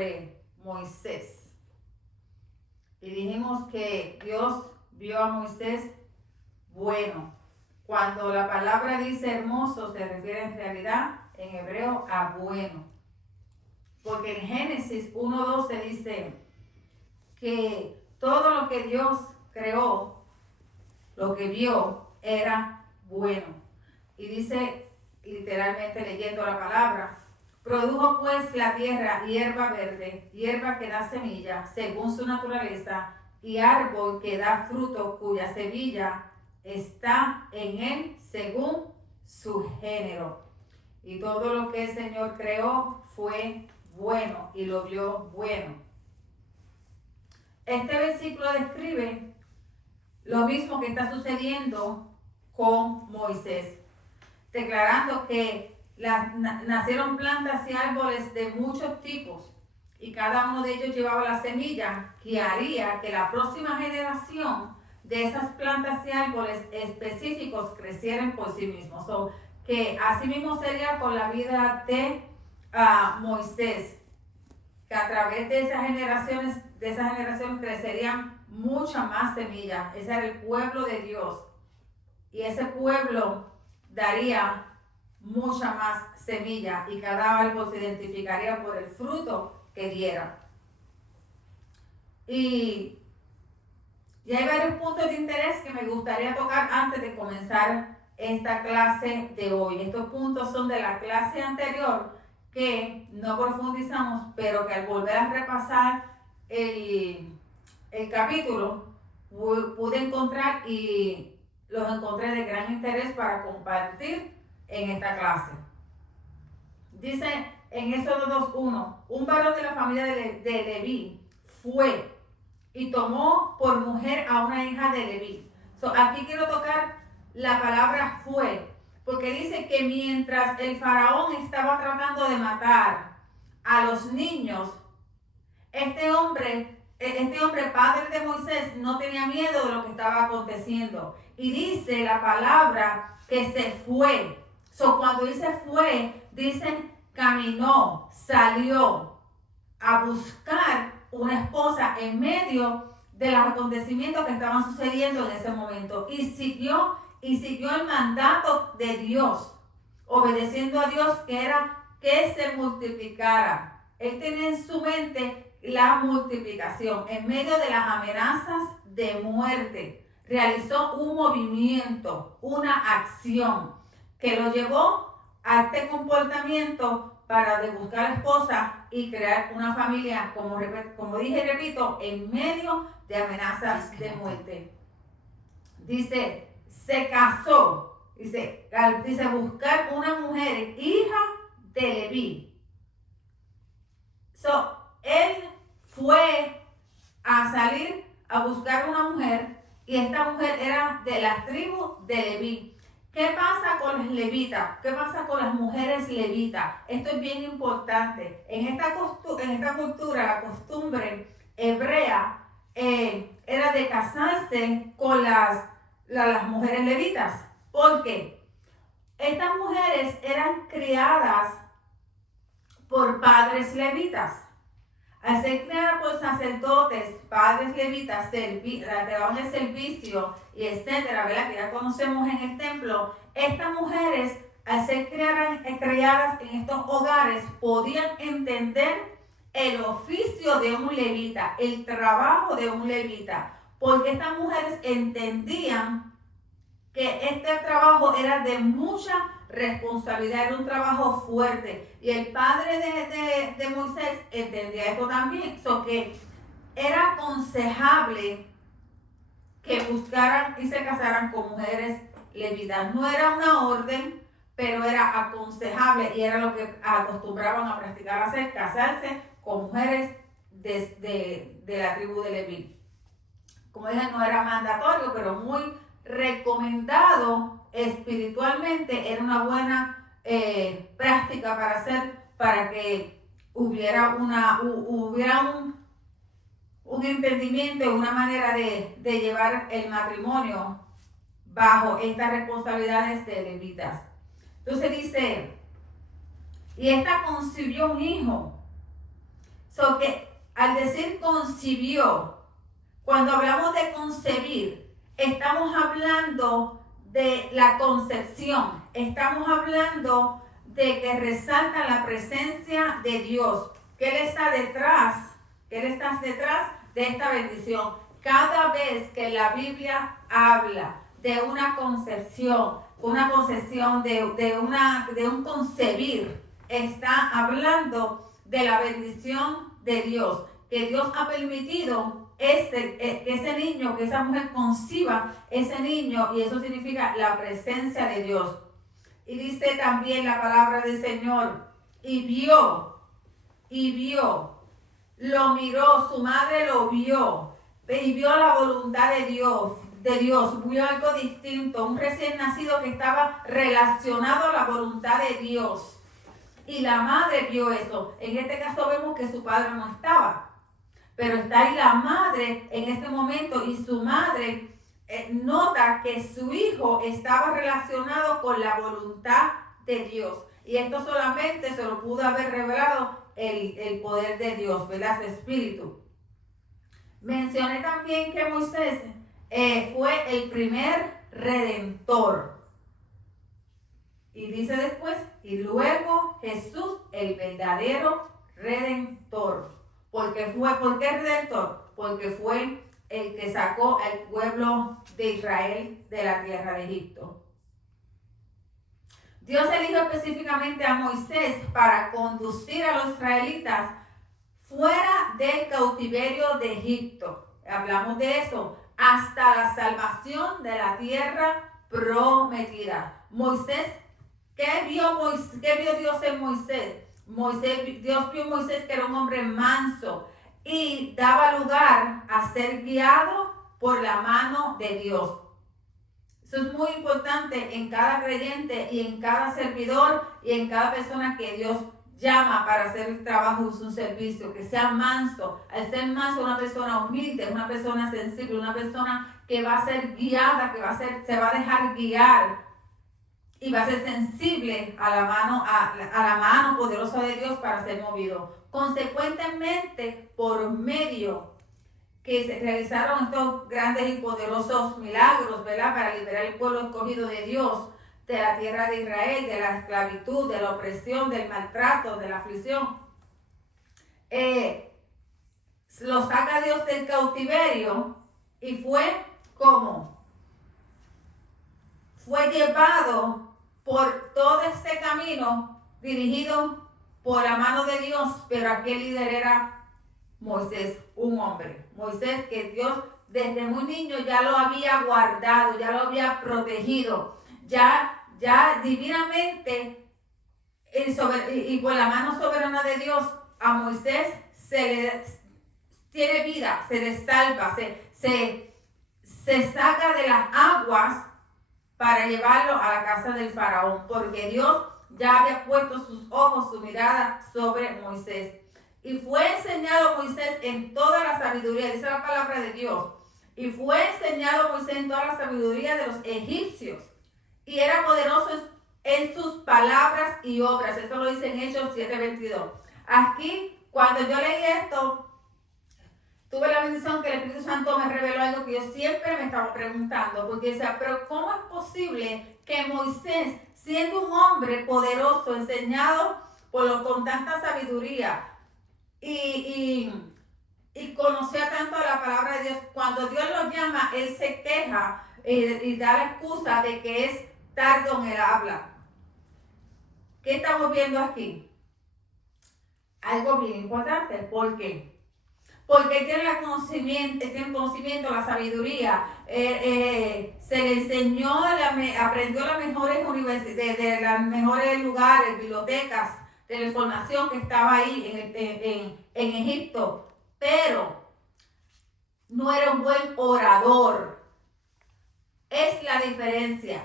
sobre Moisés. Y dijimos que Dios vio a Moisés bueno. Cuando la palabra dice hermoso, se refiere en realidad en hebreo a bueno. Porque en Génesis 1:12 dice que todo lo que Dios creó, lo que vio, era bueno. Y dice, literalmente leyendo la palabra, produjo pues la tierra hierba verde, hierba que da semilla según su naturaleza, y árbol que da fruto cuya semilla está en él según su género. Y todo lo que el Señor creó fue bueno y lo vio bueno. Este versículo describe lo mismo que está sucediendo con Moisés, declarando que nacieron plantas y árboles de muchos tipos y cada uno de ellos llevaba la semilla que haría que la próxima generación de esas plantas y árboles específicos crecieran por sí mismos. Que así mismo sería con la vida de Moisés, que a través de esas generaciones crecerían mucha más semillas. Ese era el pueblo de Dios y ese pueblo daría mucha más semilla y cada árbol se identificaría por el fruto que diera. Y hay varios puntos de interés que me gustaría tocar antes de comenzar esta clase de hoy. Estos puntos son de la clase anterior que no profundizamos, pero que al volver a repasar el capítulo pude encontrar y los encontré de gran interés para compartir en esta clase. Dice en Éxodo 2:1, un varón de la familia de Leví fue y tomó por mujer a una hija de Leví. Aquí quiero tocar la palabra fue, porque dice que mientras el faraón estaba tratando de matar a los niños, este hombre padre de Moisés no tenía miedo de lo que estaba aconteciendo. Y dice la palabra que se fue. Cuando dice fue, dicen caminó, salió a buscar una esposa en medio de los acontecimientos que estaban sucediendo en ese momento. Y siguió el mandato de Dios, obedeciendo a Dios, que era que se multiplicara. Él tenía en su mente la multiplicación. En medio de las amenazas de muerte, realizó un movimiento, una acción que lo llevó a este comportamiento para de buscar esposa y crear una familia, como dije y repito, en medio de amenazas de muerte. Dice, se casó, dice buscar una mujer, hija de Leví. Él fue a salir a buscar una mujer y esta mujer era de la tribu de Leví. ¿Qué pasa con los levitas? ¿Qué pasa con las mujeres levitas? Esto es bien importante. En esta cultura, la costumbre hebrea era de casarse con las mujeres levitas. ¿Por qué? Estas mujeres eran criadas por padres levitas. Al ser criadas por sacerdotes, padres levitas, que daban el servicio y etcétera, ¿verdad? Que ya conocemos en el templo, estas mujeres, al ser criadas en estos hogares, podían entender el oficio de un levita, el trabajo de un levita, porque estas mujeres entendían que este trabajo era de mucha responsabilidad, era un trabajo fuerte. Y el padre de Moisés entendía esto también. Que era aconsejable que buscaran y se casaran con mujeres levitas. No era una orden, pero era aconsejable y era lo que acostumbraban a practicar hacer, casarse con mujeres de la tribu de Leví. Como dije, no era mandatorio, pero muy recomendado espiritualmente, era una buena práctica para hacer, para que hubiera un entendimiento, una manera de llevar el matrimonio bajo estas responsabilidades de levitas. Entonces dice, y esta concibió un hijo. So que al decir concibió, cuando hablamos de concebir, estamos hablando de la concepción, estamos hablando de que resalta la presencia de Dios, que Él está detrás, de esta bendición. Cada vez que la Biblia habla de una concepción de un concebir, está hablando de la bendición de Dios, que Dios ha permitido que ese niño, que esa mujer conciba ese niño, y eso significa la presencia de Dios. Y dice también la palabra del Señor, y vio, lo miró, su madre lo vio, y vio la voluntad de Dios, vio algo distinto, un recién nacido que estaba relacionado a la voluntad de Dios. Y la madre vio eso. En este caso vemos que su padre no estaba, pero está ahí la madre en este momento, y su madre nota que su hijo estaba relacionado con la voluntad de Dios. Y esto solamente se lo pudo haber revelado el poder de Dios, ¿verdad? Su espíritu. Mencioné también que Moisés fue el primer redentor. Y dice después, y luego Jesús, el verdadero redentor. ¿Por qué redentor? Porque fue el que sacó al pueblo de Israel de la tierra de Egipto. Dios eligió específicamente a Moisés para conducir a los israelitas fuera del cautiverio de Egipto. Hablamos de eso, hasta la salvación de la tierra prometida. Moisés, ¿qué vio Dios en Moisés? Dios vio en Moisés que era un hombre manso y daba lugar a ser guiado por la mano de Dios. Eso es muy importante en cada creyente y en cada servidor y en cada persona que Dios llama para hacer el trabajo de su servicio, que sea manso. Al ser manso, una persona humilde, una persona sensible, una persona que va a ser guiada, se va a dejar guiar y va a ser sensible a la mano poderosa de Dios para ser movido. Consecuentemente, por medio que se realizaron estos grandes y poderosos milagros, ¿verdad? Para liberar el pueblo escogido de Dios de la tierra de Israel, de la esclavitud, de la opresión, del maltrato, de la aflicción. Lo saca Dios del cautiverio y fue como fue llevado por todo este camino dirigido por la mano de Dios, pero aquel líder era Moisés, un hombre. Moisés que Dios desde muy niño ya lo había guardado, ya lo había protegido, ya divinamente y por la mano soberana de Dios a Moisés se le tiene vida, se le salva, se saca de las aguas para llevarlo a la casa del faraón, porque Dios ya había puesto sus ojos, su mirada sobre Moisés. Y fue enseñado Moisés en toda la sabiduría, dice la palabra de Dios. Y fue enseñado Moisés en toda la sabiduría de los egipcios. Y era poderoso en sus palabras y obras. Esto lo dice en Hechos 7:22. Aquí, cuando yo leí esto, tuve la bendición que el Espíritu Santo me reveló algo que yo siempre me estaba preguntando. Porque decía, pero ¿cómo es posible que Moisés, siendo un hombre poderoso, enseñado con tanta sabiduría, y conocía tanto la palabra de Dios, cuando Dios lo llama, él se queja y da la excusa de que es tardo en el habla? ¿Qué estamos viendo aquí? Algo bien importante. ¿Por qué? Porque tiene el conocimiento, la sabiduría. Se le enseñó, aprendió las mejores universidades, de los mejores lugares, bibliotecas de la información que estaba ahí en Egipto. Pero no era un buen orador. Es la diferencia.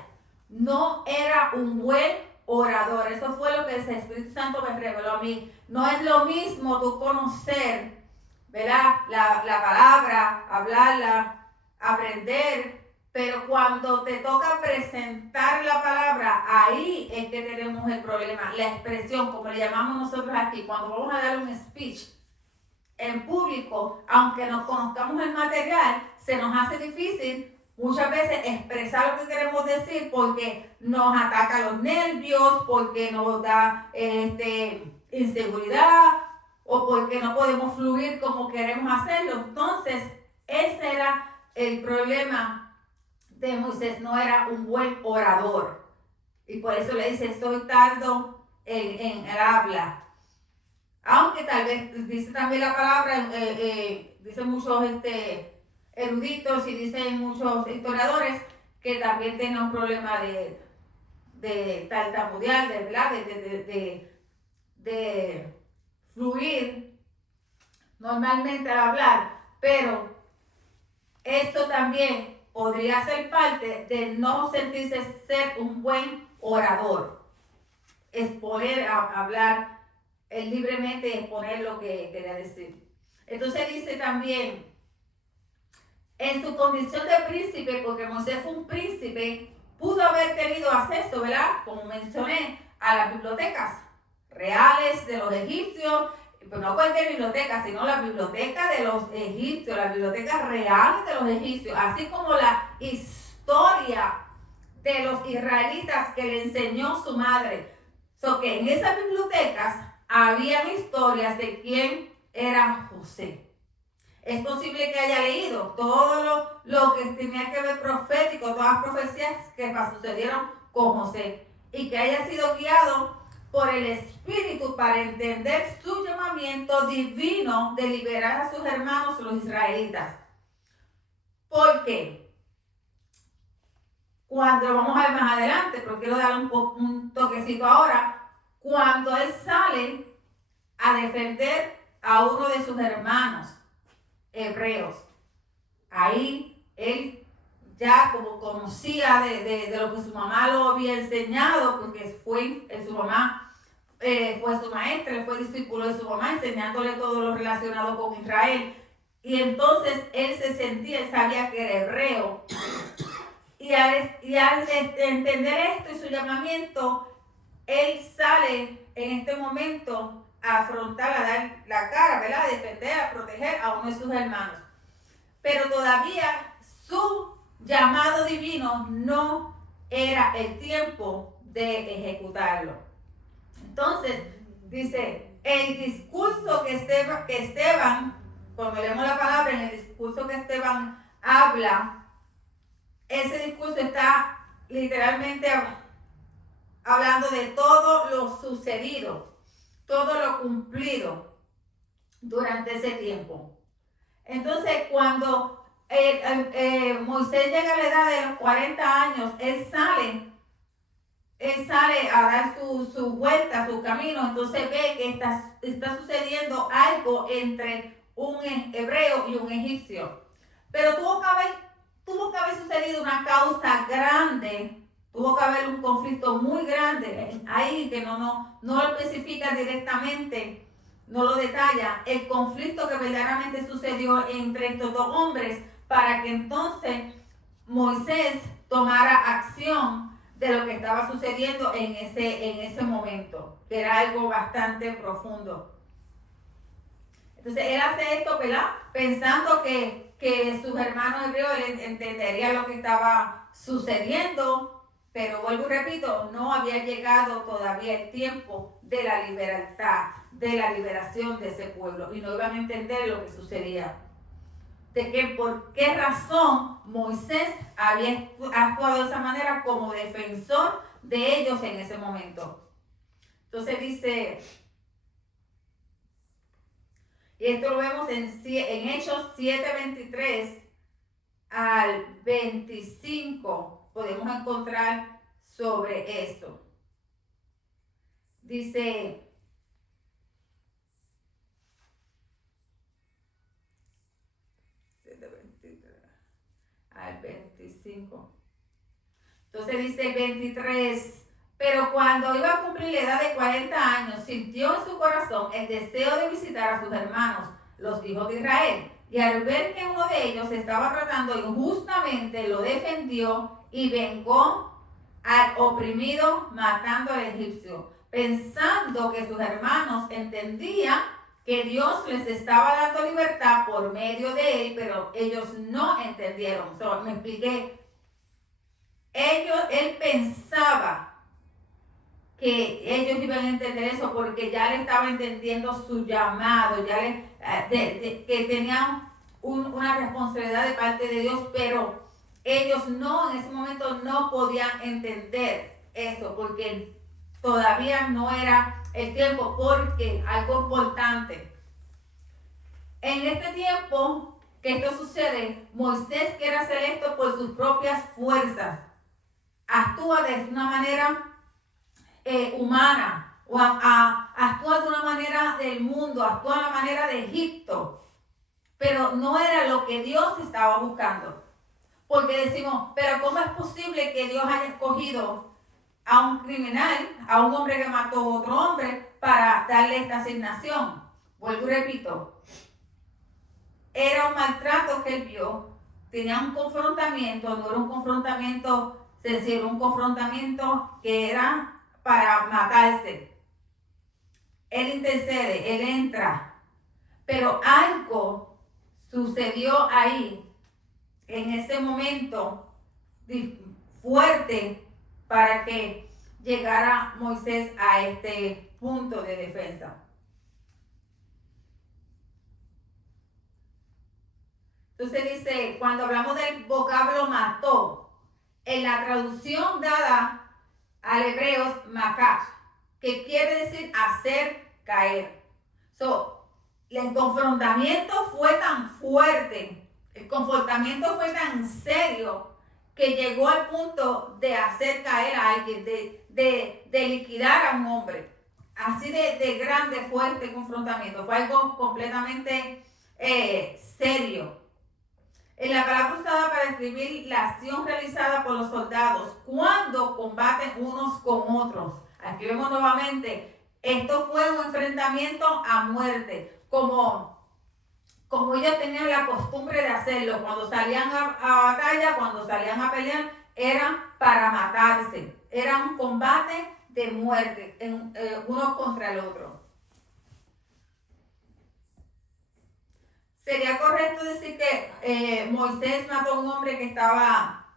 No era un buen orador. Eso fue lo que el Espíritu Santo me reveló a mí. No es lo mismo tú conocer, ¿verdad?, la palabra, hablarla, aprender, pero cuando te toca presentar la palabra, ahí es que tenemos el problema. La expresión, como le llamamos nosotros aquí, cuando vamos a dar un speech, en público, aunque nos conozcamos el material, se nos hace difícil muchas veces expresar lo que queremos decir porque nos ataca los nervios, porque nos da inseguridad o porque no podemos fluir como queremos hacerlo. Entonces, ese era el problema de Moisés, no era un buen orador. Y por eso le dice, estoy tardo en el habla. Aunque tal vez dice también la palabra, dicen muchos eruditos y dicen muchos historiadores que también tiene un problema de tartamudear, de fluir normalmente al hablar, pero esto también podría ser parte de no sentirse ser un buen orador, exponer, hablar libremente, exponer lo que quería decir. Entonces dice también, en su condición de príncipe, porque Moisés fue un príncipe, pudo haber tenido acceso, ¿verdad? Como mencioné, a las bibliotecas reales de los egipcios, pero no cualquier biblioteca, sino la biblioteca de los egipcios, las bibliotecas reales de los egipcios, así como la historia de los israelitas que le enseñó su madre. So que en esas bibliotecas habían historias de quién era José. Es posible que haya leído todo lo que tenía que ver profético, todas las profecías que sucedieron con José, y que haya sido guiado por el Espíritu para entender su llamamiento divino de liberar a sus hermanos los israelitas. ¿Por qué? Cuando lo vamos a ver más adelante, pero quiero dar un toquecito ahora, cuando él sale a defender a uno de sus hermanos hebreos, ahí él ya como conocía de lo que su mamá lo había enseñado, porque su mamá fue su maestra, él fue discípulo de su mamá, enseñándole todo lo relacionado con Israel, y entonces él él sabía que era hebreo, y al entender esto y su llamamiento, él sale en este momento a afrontar, a dar la cara, ¿verdad? A defender, a proteger a uno de sus hermanos. Pero todavía su llamado divino no era el tiempo de ejecutarlo. Entonces, dice, el discurso que Esteban, cuando leemos la palabra, en el discurso que Esteban habla, ese discurso está literalmente hablando de todo lo sucedido, todo lo cumplido durante ese tiempo. Entonces, cuando Moisés llega a la edad de los 40 años, él sale a dar su vuelta, su camino, entonces ve que está sucediendo algo entre un hebreo y un egipcio. Pero tuvo que haber sucedido una causa grande, tuvo que haber un conflicto muy grande ahí que no lo especifica directamente, no lo detalla, el conflicto que verdaderamente sucedió entre estos dos hombres para que entonces Moisés tomara acción de lo que estaba sucediendo en ese momento, que era algo bastante profundo. Entonces él hace esto, ¿verdad? Pensando que sus hermanos hebreos entenderían lo que estaba sucediendo, pero vuelvo y repito, no había llegado todavía el tiempo de la libertad, de la liberación de ese pueblo, y no iban a entender lo que sucedía. De que por qué razón Moisés había actuado de esa manera como defensor de ellos en ese momento. Entonces dice, y esto lo vemos en Hechos 7:23 al 25, podemos encontrar sobre esto. Dice, al 25. Entonces dice 23, pero cuando iba a cumplir la edad de 40 años, sintió en su corazón el deseo de visitar a sus hermanos, los hijos de Israel. Y al ver que uno de ellos estaba tratando injustamente, lo defendió y vengó al oprimido matando al egipcio, pensando que sus hermanos entendían que Dios les estaba dando libertad por medio de él, pero ellos no entendieron. Me expliqué. Él pensaba que ellos iban a entender eso porque ya le estaba entendiendo su llamado, ya que tenían una responsabilidad de parte de Dios, pero ellos no, en ese momento no podían entender eso porque todavía no era el tiempo, porque algo importante. En este tiempo que esto sucede, Moisés quiere hacer esto por sus propias fuerzas. Actúa de una manera humana, o actúa de una manera del mundo, actúa de una manera de Egipto, pero no era lo que Dios estaba buscando. Porque decimos, pero ¿cómo es posible que Dios haya escogido a un criminal, a un hombre que mató a otro hombre, para darle esta asignación? Vuelvo y repito, era un maltrato que él vio, tenía un confrontamiento, no era un confrontamiento sencillo, era un confrontamiento que era para matarse. Él intercede, él entra, pero algo sucedió ahí, en ese momento fuerte, para que llegara Moisés a este punto de defensa. Entonces dice, cuando hablamos del vocablo mató, en la traducción dada al hebreo makash, que quiere decir hacer caer. El confrontamiento fue tan fuerte, el confrontamiento fue tan serio, que llegó al punto de hacer caer a alguien, de liquidar a un hombre. Así de grande fue este confrontamiento, fue algo completamente serio. En la palabra usada para describir la acción realizada por los soldados cuando combaten unos con otros. Aquí vemos nuevamente, esto fue un enfrentamiento a muerte, como ellos tenían la costumbre de hacerlo. Cuando salían a batalla, cuando salían a pelear, era para matarse. Era un combate de muerte, uno contra el otro. Sería correcto decir que Moisés mató a un hombre que estaba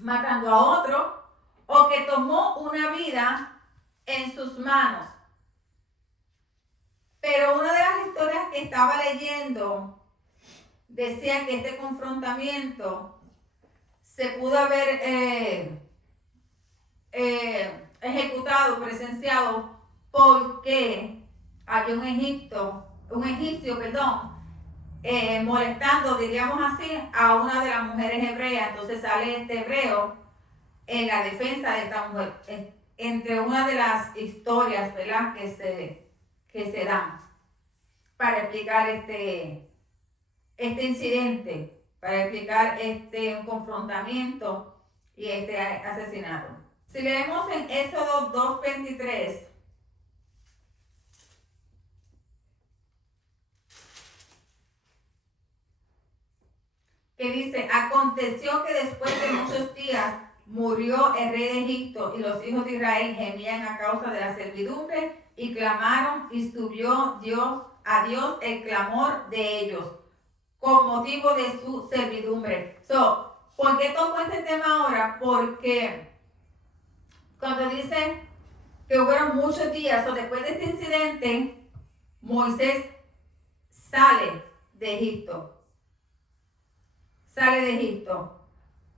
matando a otro, o que tomó una vida en sus manos. Pero una de las historias que estaba leyendo decía que este confrontamiento se pudo haber ejecutado, presenciado, porque había un egipcio, molestando, diríamos así, a una de las mujeres hebreas. Entonces sale este hebreo en la defensa de esta mujer, entre una de las historias, ¿verdad?, que se dan para explicar este incidente, para explicar este confrontamiento y este asesinato. Si leemos en Éxodo 2:23, que dice, aconteció que después de muchos días murió el rey de Egipto, y los hijos de Israel gemían a causa de la servidumbre y clamaron, y subió a Dios el clamor de ellos con motivo de su servidumbre. ¿Por qué toco este tema ahora? Porque cuando dice que hubo muchos días, después de este incidente, Moisés sale de Egipto.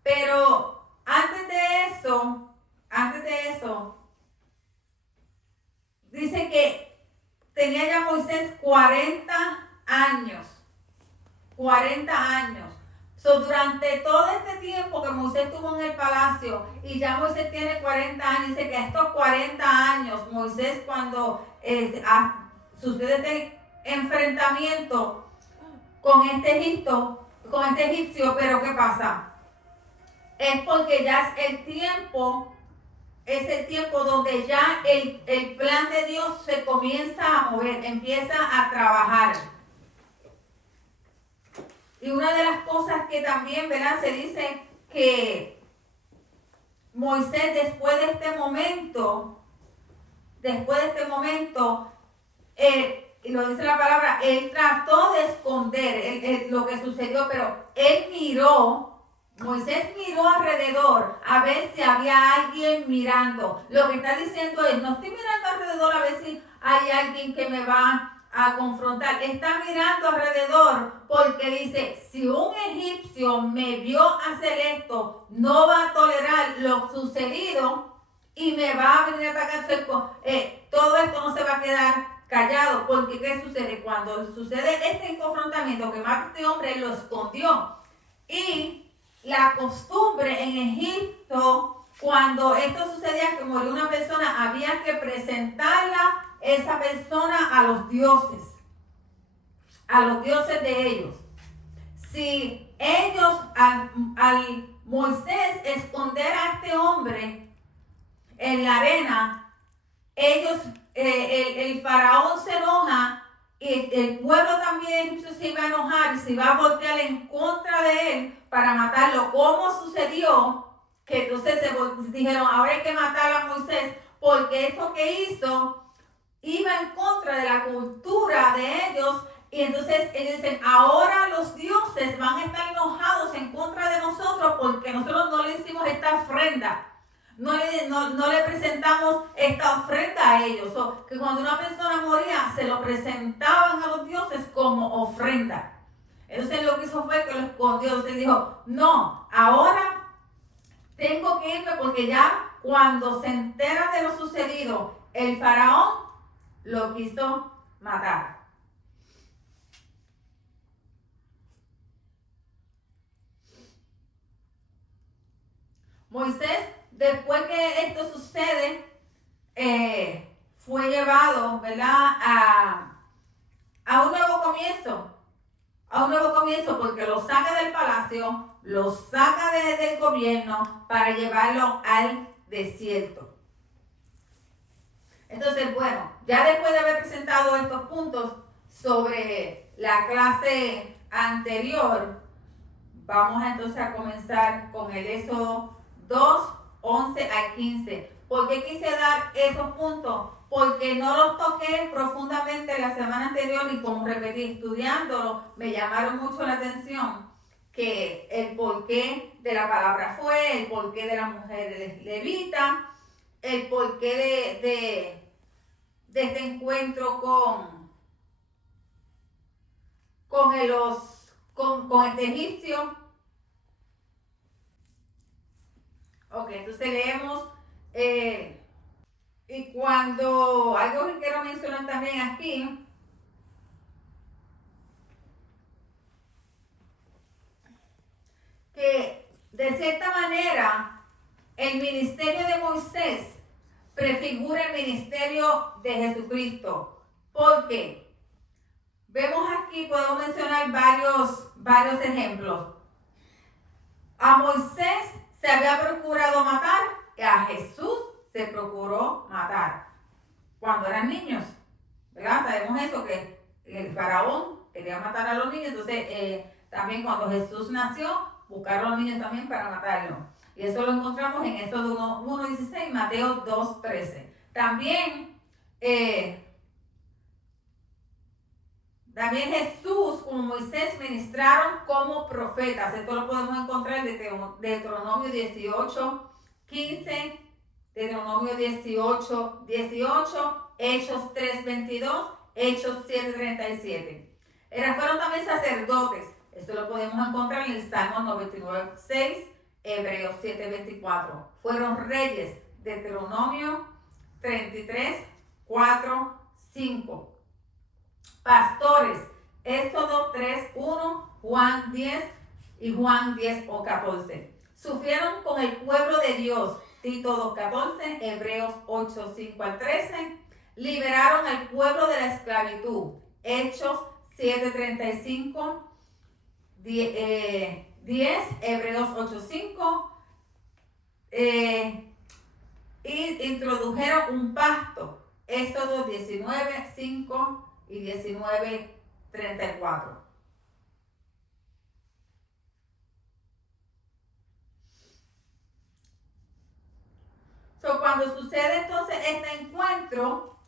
Pero antes de eso, dice que tenía ya Moisés 40 años. Durante todo este tiempo que Moisés estuvo en el palacio, y ya Moisés tiene 40 años, dice que estos 40 años, Moisés, cuando sucede este enfrentamiento con este egipcio, pero ¿qué pasa? Es porque ya es el tiempo donde ya el plan de Dios se comienza a mover, empieza a trabajar. Y una de las cosas que también, ¿verdad?, se dice que Moisés después de este momento, y lo dice la palabra, él trató de esconder lo que sucedió, pero él miró, Moisés miró alrededor a ver si había alguien mirando. Lo que está diciendo es, no estoy mirando alrededor a ver si hay alguien que me va a confrontar. Está mirando alrededor porque dice, si un egipcio me vio hacer esto, no va a tolerar lo sucedido y me va a venir a atacar. Todo esto no se va a quedar callado, porque ¿qué sucede? Cuando sucede este confrontamiento que mata a este hombre, él lo escondió. Y la costumbre en Egipto, cuando esto sucedía, que murió una persona, había que presentarla, esa persona, a los dioses de ellos. Si ellos, al Moisés esconder a este hombre en la arena, ellos, el faraón se enoja, y el pueblo también egipcio se iba a enojar y se iba a voltear en contra de él para matarlo. ¿Cómo sucedió? Que entonces dijeron, ahora hay que matar a Moisés, porque esto que hizo iba en contra de la cultura de ellos. Y entonces ellos dicen, ahora los dioses van a estar enojados en contra de nosotros porque nosotros no le hicimos esta ofrenda. No le presentamos esta ofrenda a ellos. Que cuando una persona moría, se lo presentaban a los dioses como ofrenda. Entonces lo que hizo fue que lo escondió. Entonces dijo, no, ahora tengo que irme porque ya cuando se entera de lo sucedido, el faraón lo quiso matar. Moisés, después que esto sucede, fue llevado, ¿verdad?, a un nuevo comienzo. A un nuevo comienzo, porque lo saca del palacio, lo saca del gobierno para llevarlo al desierto. Entonces, bueno, ya después de haber presentado estos puntos sobre la clase anterior, vamos entonces a comenzar con el Éxodo 2, 11 al 15. ¿Por qué quise dar esos puntos? Porque no los toqué profundamente la semana anterior y como repetí, estudiándolo, me llamaron mucho la atención que el porqué de la palabra fue, el porqué de la mujer levita, el porqué de este encuentro con este egipcio. Ok, entonces leemos, y cuando, algo que quiero mencionar también aquí, que de cierta manera el ministerio de Moisés prefigura el ministerio de Jesucristo. ¿Por qué? Vemos aquí, podemos mencionar varios ejemplos. A Moisés se había procurado matar, y a Jesús se procuró matar cuando eran niños, ¿verdad? Sabemos eso, que el faraón quería matar a los niños, entonces también cuando Jesús nació, buscaron a los niños también para matarlo. Y eso lo encontramos en Éxodo 1:16, Mateo 2:13. También Jesús como Moisés ministraron como profetas. Esto lo podemos encontrar en Deuteronomio 18:15, Deuteronomio 18:18, Hechos 3:22, Hechos 7:37. Fueron también sacerdotes. Esto lo podemos encontrar en el Salmo 99:6, Hebreos 7:24. Fueron reyes, Deuteronomio 33:4-5. Pastores, Éxodo 3:1, Juan 10 y Juan 10:14. Sufrieron con el pueblo de Dios, Tito 2:14, Hebreos 8:5-13. Liberaron al pueblo de la esclavitud, Hechos 7:35, 10, Hebreos 8:5. Y introdujeron un pacto, Éxodo 19:5 y 19:34. Cuando sucede entonces este encuentro,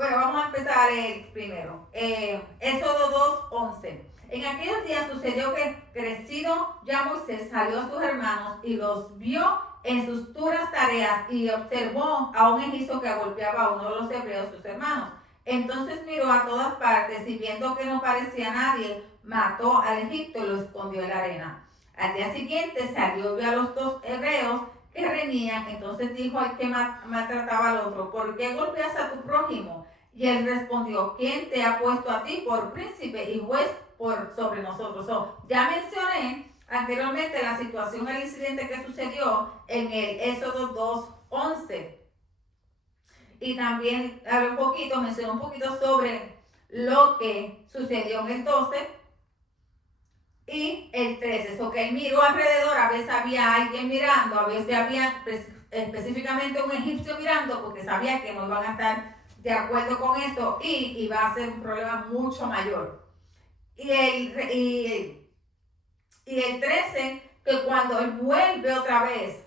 Bueno, vamos a empezar primero. Éxodo 2:11. En aquellos días sucedió que crecido ya Moisés salió a sus hermanos y los vio en sus duras tareas y observó a un egipcio que golpeaba a uno de los hebreos, sus hermanos. Entonces miró a todas partes y viendo que no parecía nadie, mató al egipcio y lo escondió en la arena. Al día siguiente salió y vio a los dos hebreos que reñían. Entonces dijo al que maltrataba al otro: ¿por qué golpeas a tu prójimo? Y él respondió: ¿quién te ha puesto a ti por príncipe y juez sobre nosotros? Ya mencioné anteriormente la situación, el incidente que sucedió en el Éxodo 2:11. Y también mencioné un poquito sobre lo que sucedió en el 12 y el 13. So que él miró alrededor, a veces había alguien mirando, a veces había específicamente un egipcio mirando, porque sabía que no iban a estar de acuerdo con esto y iba a ser un problema mucho mayor. Y el 13, que cuando él vuelve otra vez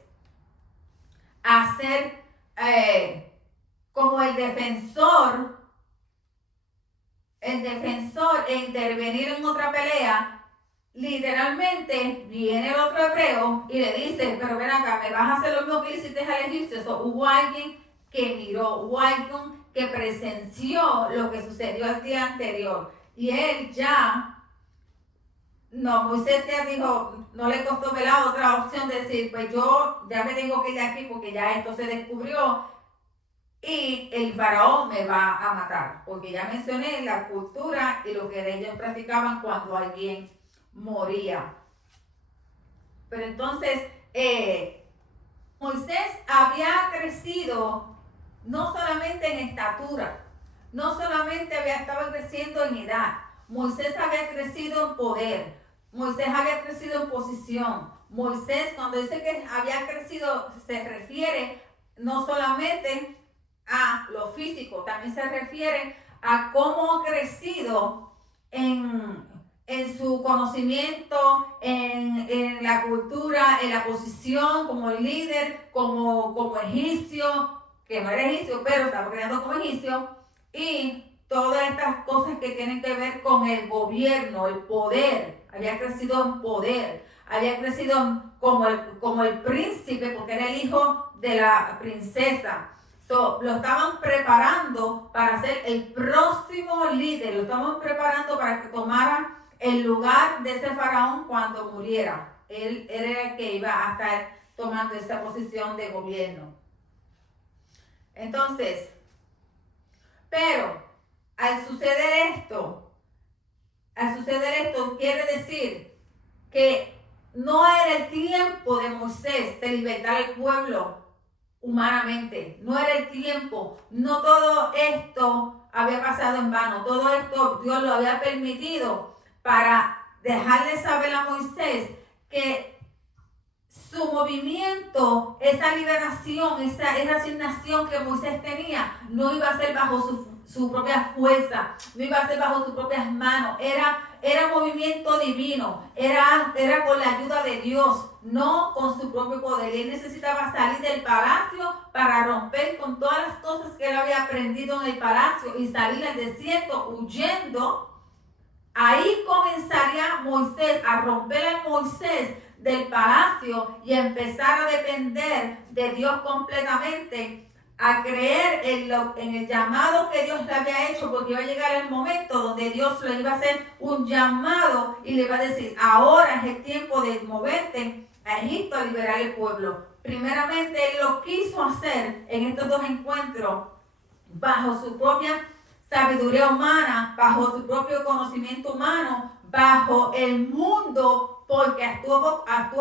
a ser como el defensor e intervenir en otra pelea, literalmente viene el otro hebreo y le dice: pero ven acá, me vas a hacer lo mismo que hiciste al egipcio. Hubo alguien que miró, hubo alguien que presenció lo que sucedió el día anterior. Y él Moisés ya dijo, no le costó ver la otra opción de decir: pues yo ya me tengo que ir de aquí porque ya esto se descubrió y el faraón me va a matar. Porque ya mencioné la cultura y lo que ellos practicaban cuando alguien moría. Pero entonces, Moisés había crecido no solamente en estatura, no solamente estaba creciendo en edad. Moisés había crecido en poder. Moisés había crecido en posición. Moisés, cuando dice que había crecido, se refiere no solamente a lo físico, también se refiere a cómo ha crecido en su conocimiento, en la cultura, en la posición como líder, como egipcio, que no era egipcio, pero estaba creando como egipcio, y todas estas cosas que tienen que ver con el gobierno, el poder. Había crecido en poder, había crecido como el príncipe, porque era el hijo de la princesa. Lo estaban preparando para ser el próximo líder, lo estaban preparando para que tomara el lugar de ese faraón cuando muriera. Él era el que iba a estar tomando esa posición de gobierno. Entonces, pero al suceder esto quiere decir que no era el tiempo de Moisés de libertar al pueblo humanamente. No era el tiempo. No todo esto había pasado en vano. Todo esto Dios lo había permitido para dejarle saber a Moisés que su movimiento, esa liberación, esa asignación que Moisés tenía, no iba a ser bajo su propia fuerza, no iba a ser bajo sus propias manos. Era movimiento divino, era con la ayuda de Dios, no con su propio poder. Él necesitaba salir del palacio para romper con todas las cosas que él había aprendido en el palacio y salir al desierto huyendo. Ahí comenzaría Moisés a romper a Moisés del palacio y empezar a depender de Dios completamente, a creer en el llamado que Dios le había hecho, porque iba a llegar el momento donde Dios le iba a hacer un llamado y le iba a decir: ahora es el tiempo de moverte a Egipto a liberar el pueblo. Primeramente, él lo quiso hacer en estos dos encuentros bajo su propia sabiduría humana, bajo su propio conocimiento humano, bajo el mundo, porque actuó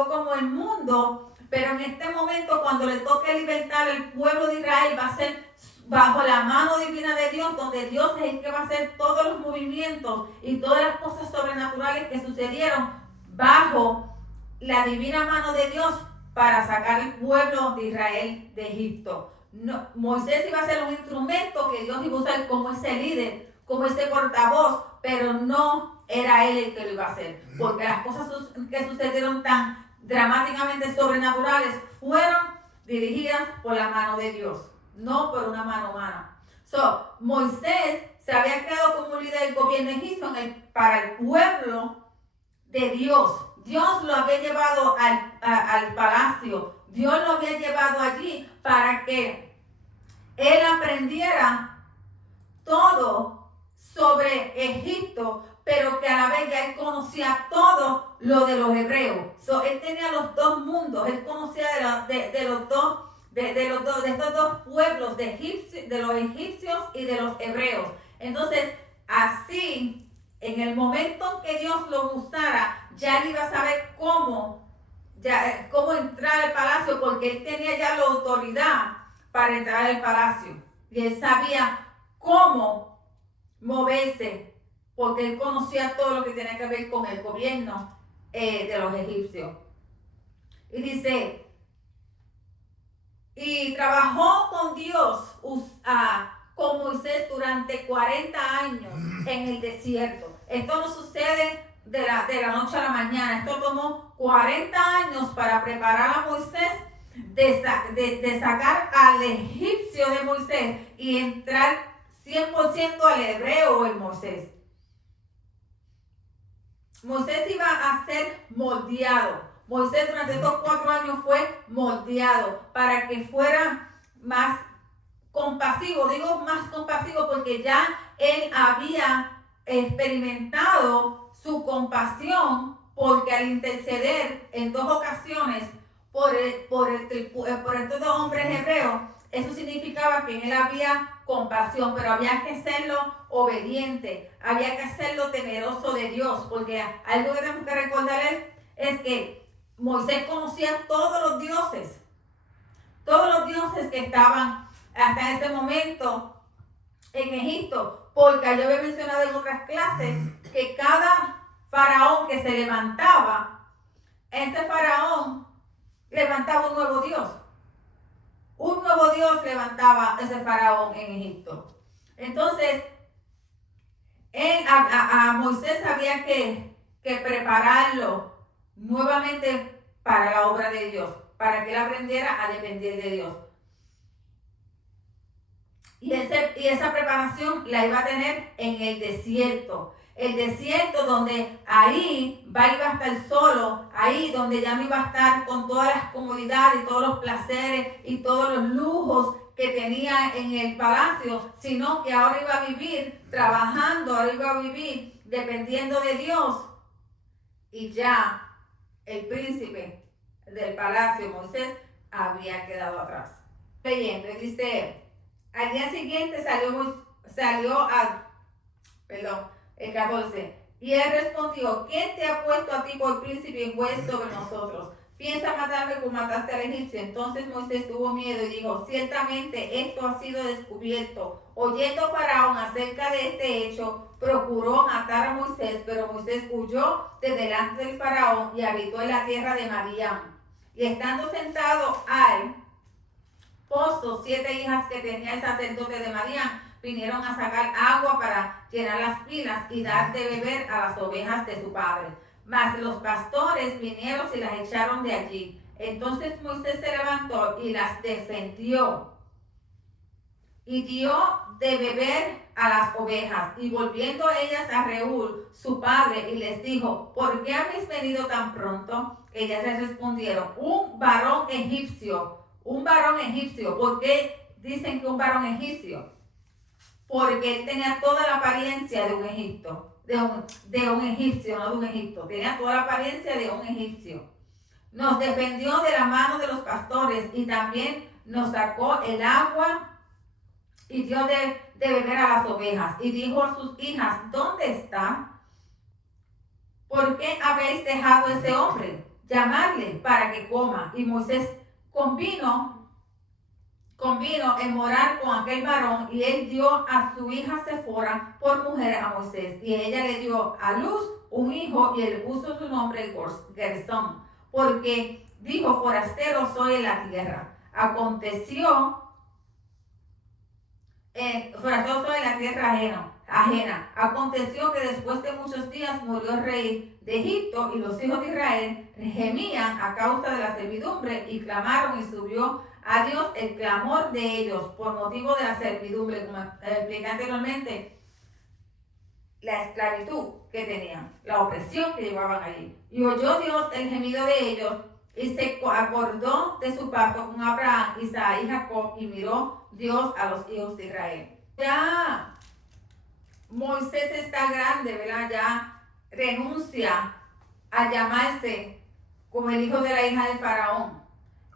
como el mundo. Pero en este momento, cuando le toque libertar el pueblo de Israel, va a ser bajo la mano divina de Dios, donde Dios es el que va a hacer todos los movimientos y todas las cosas sobrenaturales que sucedieron bajo la divina mano de Dios para sacar el pueblo de Israel de Egipto. No, Moisés iba a ser un instrumento que Dios iba a usar como ese líder, como ese portavoz, pero no era él el que lo iba a hacer, porque las cosas que sucedieron tan dramáticamente sobrenaturales fueron dirigidas por la mano de Dios, no por una mano humana. Moisés se había creado como líder del gobierno egipcio para el pueblo de Dios. Dios lo había llevado al palacio. Dios lo había llevado allí para que él aprendiera todo sobre Egipto, pero que a la vez ya él conocía todo lo de los hebreos. Él tenía los dos mundos. Él conocía de estos dos pueblos, de los egipcios y de los hebreos. Entonces, así, en el momento en que Dios lo usara, ya él iba a saber cómo entrar al palacio, porque él tenía ya la autoridad para entrar al palacio. Y él sabía cómo moverse, porque él conocía todo lo que tenía que ver con el gobierno de los egipcios. Y dice, y trabajó con Dios, con Moisés durante 40 años en el desierto. Esto no sucede de la noche a la mañana. Esto tomó 40 años para preparar a Moisés de sacar al egipcio de Moisés y entrar 100% al hebreo en Moisés. Moisés iba a ser moldeado. Moisés durante estos 4 años fue moldeado para que fuera más compasivo. Digo más compasivo porque ya él había experimentado su compasión, porque al interceder en 2 ocasiones por estos 2 hombres hebreos, eso significaba que en él había compasión, pero había que hacerlo obediente, había que hacerlo temeroso de Dios, porque algo que tenemos que recordar es que Moisés conocía todos los dioses que estaban hasta ese momento en Egipto, porque yo había mencionado en otras clases que cada faraón que se levantaba, este faraón levantaba un nuevo Dios. Un nuevo Dios levantaba ese faraón en Egipto. Entonces, a Moisés había que prepararlo nuevamente para la obra de Dios, para que él aprendiera a depender de Dios. Y esa preparación la iba a tener en el desierto. El desierto donde ahí iba a estar solo, ahí donde ya no iba a estar con todas las comodidades y todos los placeres y todos los lujos que tenía en el palacio, sino que ahora iba a vivir trabajando, ahora iba a vivir dependiendo de Dios. Y ya el príncipe del palacio, Moisés, había quedado atrás. Leyendo, dice, al día siguiente el 14. Y él respondió, ¿quién te ha puesto a ti por príncipe y juez sobre nosotros? ¿Piensa matarme como mataste al egipcio? Entonces Moisés tuvo miedo y dijo, ciertamente esto ha sido descubierto. Oyendo Faraón acerca de este hecho, procuró matar a Moisés, pero Moisés huyó de delante del Faraón y habitó en la tierra de Madián. Y estando sentado al pozo, 7 hijas que tenía el sacerdote de Madián vinieron a sacar agua para llenar las pilas y dar de beber a las ovejas de su padre. Mas los pastores vinieron y las echaron de allí. Entonces Moisés se levantó y las defendió y dio de beber a las ovejas. Y volviendo ellas a Reúl, su padre, y les dijo, ¿por qué habéis venido tan pronto? Ellas les respondieron, un varón egipcio. ¿Por qué dicen que un varón egipcio? Porque él tenía toda la apariencia de un egipcio, no de un Egipto, tenía toda la apariencia de un egipcio. Nos defendió de la mano de los pastores y también nos sacó el agua y dio de beber a las ovejas. Y dijo a sus hijas, ¿dónde está? ¿Por qué habéis dejado a ese hombre? Llamadle para que coma. Y Moisés convino en morar con aquel varón, y él dio a su hija Sefora por mujer a Moisés, y ella le dio a luz un hijo, y él puso su nombre Gersón, porque dijo, forastero soy en la tierra. Forastero soy en la tierra ajena. Aconteció que después de muchos días murió el rey de Egipto, y los hijos de Israel gemían a causa de la servidumbre y clamaron, y subió a Dios el clamor de ellos por motivo de la servidumbre, como expliqué anteriormente, la esclavitud que tenían, la opresión que llevaban allí. Y oyó Dios el gemido de ellos y se acordó de su pacto con Abraham, Isaac y Jacob, y miró Dios a los hijos de Israel. Ya Moisés está grande, ¿verdad? Ya renuncia a llamarse como el hijo de la hija del faraón.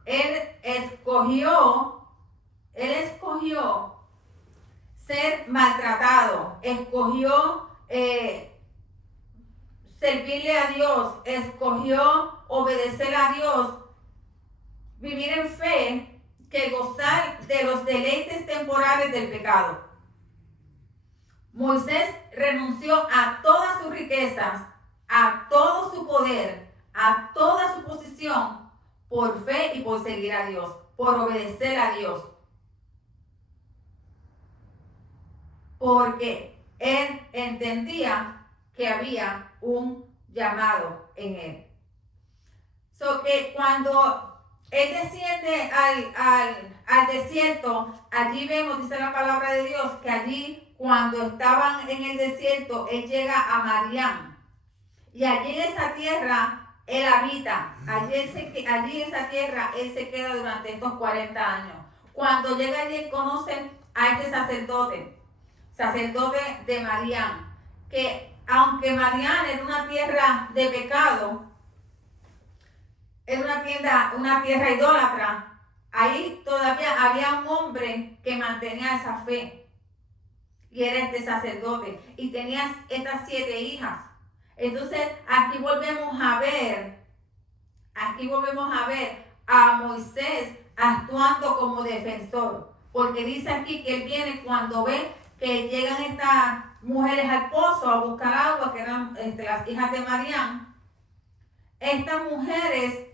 Él escogió ser maltratado, escogió servirle a Dios, escogió obedecer a Dios, vivir en fe, que gozar de los deleites temporales del pecado. Moisés renunció a todas sus riquezas, a todo su poder, a toda su posición, por fe y por seguir a Dios, por obedecer a Dios. Porque él entendía que había un llamado en él. So que cuando él desciende al desierto, allí vemos, dice la palabra de Dios, que allí cuando estaban en el desierto, él llega a Madián. Y allí en esa tierra él habita. Allí en esa tierra él se queda durante estos 40 años. Cuando llega allí, él conoce a este sacerdote de Madián, que aunque Madián era una tierra de pecado, era una tierra idólatra, ahí todavía había un hombre que mantenía esa fe, y era este sacerdote, y tenía estas 7 hijas. Entonces aquí volvemos a ver a Moisés actuando como defensor, porque dice aquí que él viene cuando ve que llegan estas mujeres al pozo a buscar agua, que eran las hijas de Madián. Estas mujeres,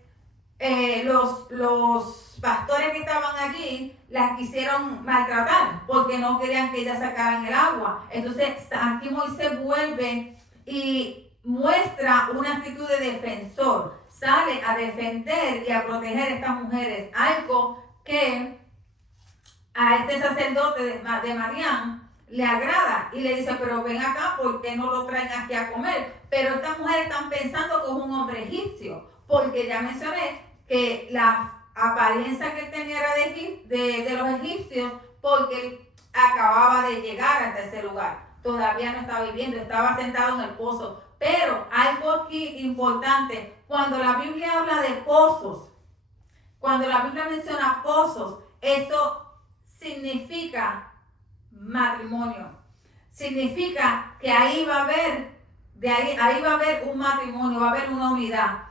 los pastores que estaban allí, las quisieron maltratar porque no querían que ellas sacaran el agua. Entonces aquí Moisés vuelve y muestra una actitud de defensor, sale a defender y a proteger a estas mujeres, algo que a este sacerdote de Madián le agrada y le dice, pero ven acá, ¿por qué no lo traen aquí a comer? Pero estas mujeres están pensando que es un hombre egipcio, porque ya mencioné que la apariencia que él tenía era de los egipcios, porque él acababa de llegar hasta ese lugar, todavía no estaba viviendo, estaba sentado en el pozo. Pero algo aquí importante, cuando la Biblia habla de pozos, cuando la Biblia menciona pozos, esto significa matrimonio. Significa que ahí va a haber un matrimonio, va a haber una unidad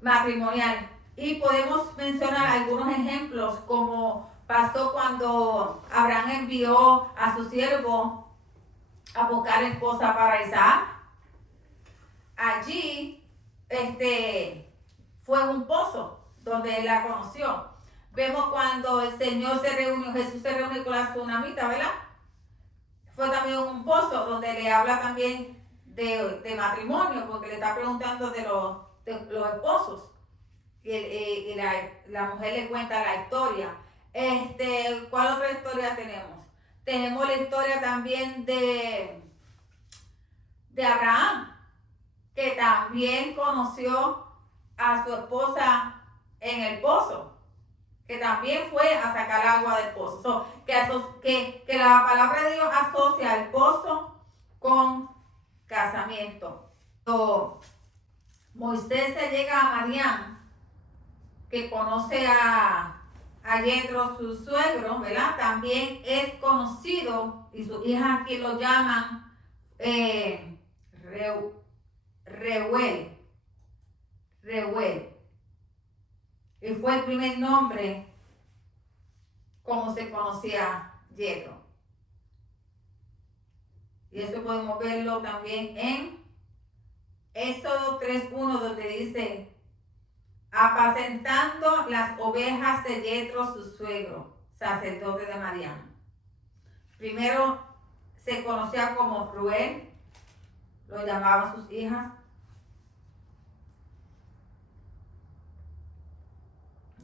matrimonial. Y podemos mencionar algunos ejemplos, como pasó cuando Abraham envió a su siervo a buscar esposa para Isaac. Allí fue un pozo donde él la conoció. Vemos cuando el Señor Jesús se reunió con la tsunamita, ¿verdad? Fue también un pozo donde le habla también de matrimonio, porque le está preguntando de los esposos. Y la mujer le cuenta la historia. ¿Cuál otra historia tenemos? Tenemos la historia también de Abraham, que también conoció a su esposa en el pozo, que también fue a sacar agua del pozo. Que la palabra de Dios asocia el pozo con casamiento. Moisés se llega a Madián, que conoce a Yetro, su suegro, ¿verdad? También es conocido, y sus hijas aquí lo llaman Reuel. Y fue el primer nombre como se conocía Yetro. Y eso podemos verlo también en Éxodo 3:1, donde dice: apacentando las ovejas de Yetro, su suegro, sacerdote de Madián. Primero se conocía como Reuel, lo llamaban sus hijas.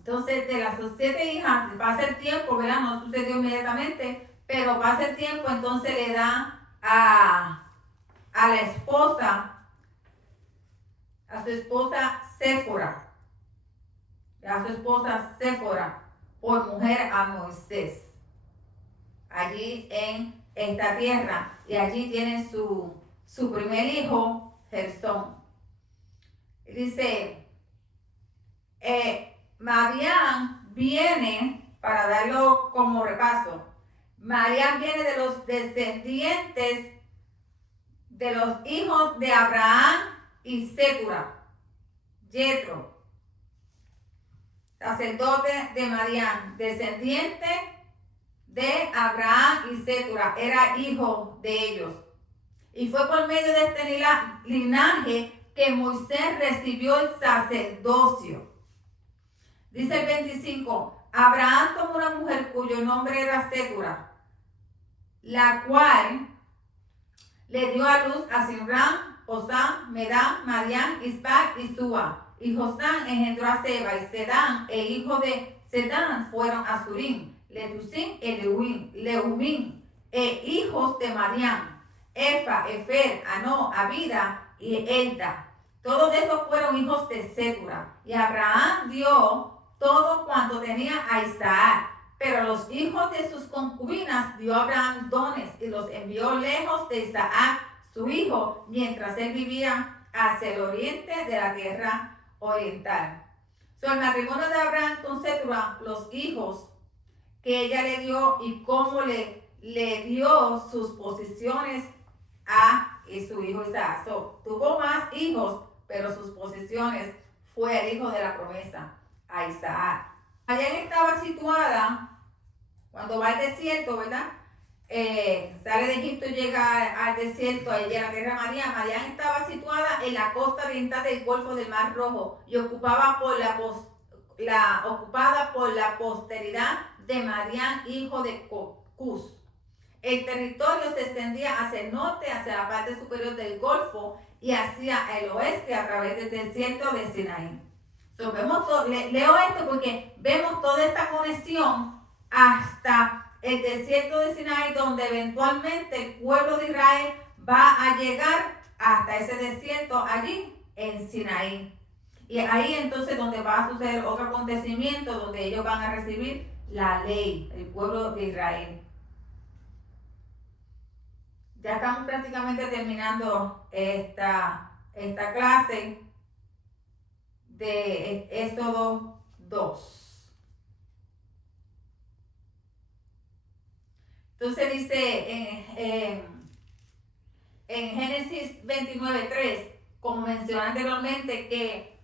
Entonces, de las 7 hijas, pasa el tiempo, ¿verdad? No sucedió inmediatamente, pero pasa el tiempo, entonces le da a la esposa, a su esposa Séfora, por mujer a Moisés, allí en esta tierra, y allí tiene su primer hijo, Gersón. Dice, Madián viene, para darlo como repaso, Madián viene de los descendientes de los hijos de Abraham y Sétura, Yetro, sacerdote de Madián, descendiente de Abraham y Sétura, era hijo de ellos. Y fue por medio de este linaje que Moisés recibió el sacerdocio. Dice el 25, Abraham tomó una mujer cuyo nombre era Sétura, la cual le dio a luz a Simrán, Osán, Medán, Madián, Isbac y Suba. Y Josán engendró a Seba y Sedán, e hijo de Sedán fueron a Surim, Letusín y Leumín, e hijos de Madián, Efa, Efer, Anó, Abida y Elda. Todos estos fueron hijos de Sétura. Y Abraham dio todo cuanto tenía a Isaac. Pero a los hijos de sus concubinas dio Abraham dones y los envió lejos de Isaac, su hijo, mientras él vivía hacia el oriente de la tierra oriental. El matrimonio de Abraham con Sétura, los hijos que ella le dio y cómo le dio sus posiciones a su hijo Isaac. Tuvo más hijos, pero sus posiciones fue el hijo de la promesa, a Isaac. Allá estaba situada, cuando va al desierto, ¿verdad? Sale de Egipto y llega al desierto, allá en la tierra de Madián. Madián estaba situada en la costa oriental del Golfo del Mar Rojo y ocupada por la posteridad de Madián, hijo de Cus. El territorio se extendía hacia el norte, hacia la parte superior del Golfo y hacia el oeste a través del desierto de Sinaí. Leo esto porque vemos toda esta conexión hasta el desierto de Sinaí, donde eventualmente el pueblo de Israel va a llegar hasta ese desierto allí en Sinaí. Y ahí entonces donde va a suceder otro acontecimiento, donde ellos van a recibir la ley, el pueblo de Israel. Ya estamos prácticamente terminando esta clase de Éxodo 2. Entonces dice en Génesis 29:3, como mencioné anteriormente, que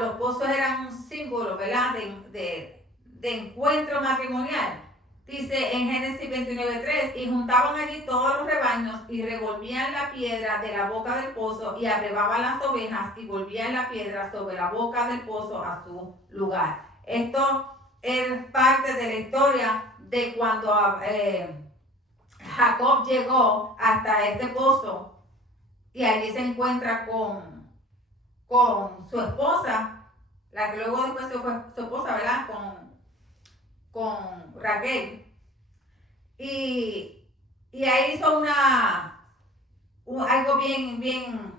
los pozos eran un símbolo, ¿verdad?, de encuentro matrimonial. Dice en Génesis 29:3, y juntaban allí todos los rebaños y revolvían la piedra de la boca del pozo y abrevaban las ovejas y volvían la piedra sobre la boca del pozo a su lugar. Esto es parte de la historia de cuando Jacob llegó hasta este pozo y allí se encuentra con su esposa, la que luego después fue su esposa, ¿verdad?, con Raquel, y ahí hizo algo bien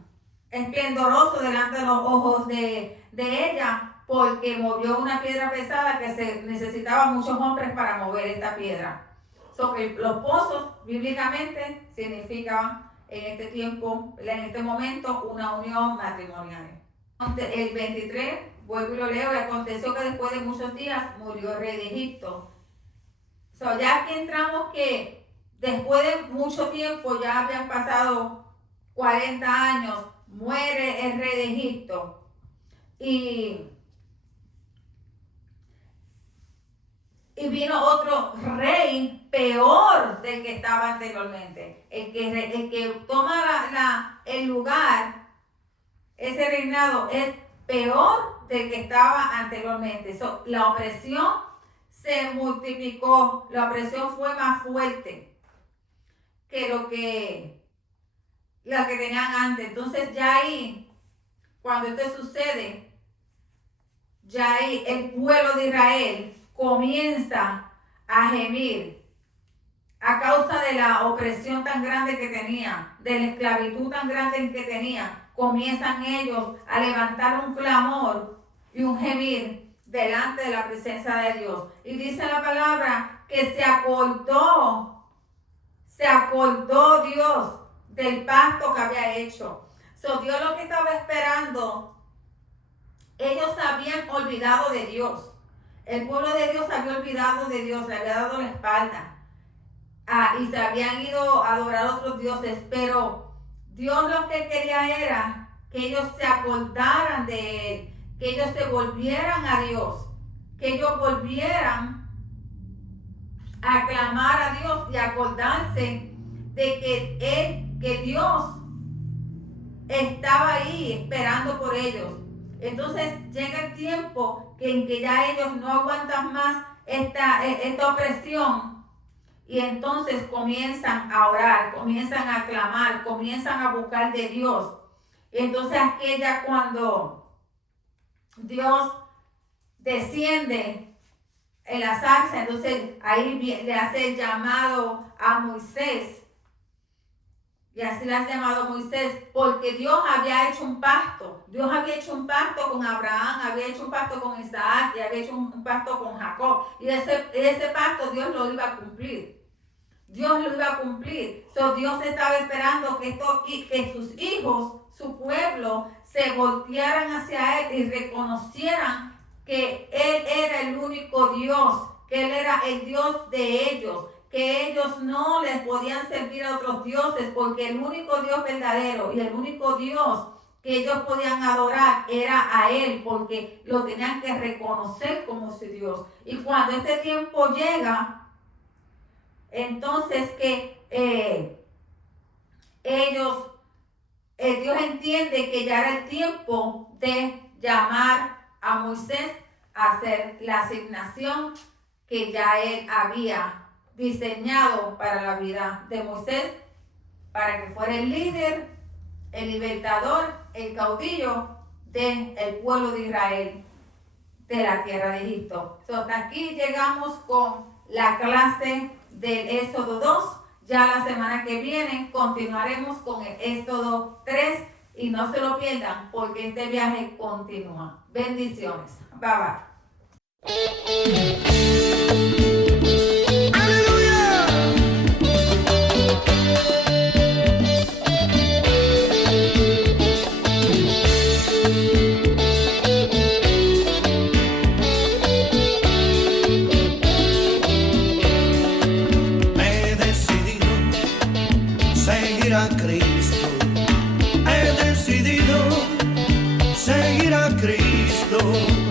esplendoroso delante de los ojos de ella, porque movió una piedra pesada que se necesitaban muchos hombres para mover esta piedra. Que los pozos bíblicamente significaban en este tiempo, en este momento, una unión matrimonial. El 23, vuelvo y lo leo, y aconteció que después de muchos días murió el rey de Egipto. Ya aquí entramos que después de mucho tiempo, ya habían pasado 40 años, muere el rey de Egipto. Y vino otro rey peor del que estaba anteriormente. El que toma el lugar, ese reinado es peor del que estaba anteriormente. La opresión se multiplicó, la opresión fue más fuerte que lo que tenían antes. Entonces ya ahí, cuando esto sucede, ya ahí el pueblo de Israel comienza a gemir a causa de la opresión tan grande que tenía, de la esclavitud tan grande que tenía. Comienzan ellos a levantar un clamor y un gemir delante de la presencia de Dios. Y dice la palabra que se acordó Dios del pacto que había hecho. Dios lo que estaba esperando, ellos se habían olvidado de Dios. El pueblo de Dios se había olvidado de Dios, le había dado la espalda. Y se habían ido a adorar a otros dioses, pero Dios lo que quería era que ellos se acordaran de Él, que ellos se volvieran a Dios, que ellos volvieran a clamar a Dios y acordarse de que Dios estaba ahí esperando por ellos. Entonces llega el tiempo en que ya ellos no aguantan más esta opresión y entonces comienzan a orar, comienzan a clamar, comienzan a buscar de Dios. Entonces aquella cuando Dios desciende en la zarza, entonces ahí le hace el llamado a Moisés. Y así le hace llamado a Moisés, porque Dios había hecho un pacto. Dios había hecho un pacto con Abraham, había hecho un pacto con Isaac y había hecho un pacto con Jacob. Y ese pacto Dios lo iba a cumplir. Dios lo iba a cumplir. Dios estaba esperando que sus hijos, su pueblo, se voltearan hacia Él y reconocieran que Él era el único Dios, que Él era el Dios de ellos, que ellos no les podían servir a otros dioses, porque el único Dios verdadero y el único Dios que ellos podían adorar era a Él, porque lo tenían que reconocer como su Dios. Y cuando este tiempo llega, entonces que Dios entiende que ya era el tiempo de llamar a Moisés a hacer la asignación que ya él había diseñado para la vida de Moisés, para que fuera el líder, el libertador, el caudillo del pueblo de Israel de la tierra de Egipto. Hasta aquí llegamos con la clase del Éxodo 2. Ya la semana que viene continuaremos con el Éxodo 3 y no se lo pierdan porque este viaje continúa. Bendiciones. Bye bye. A Cristo, he decidido seguir a Cristo.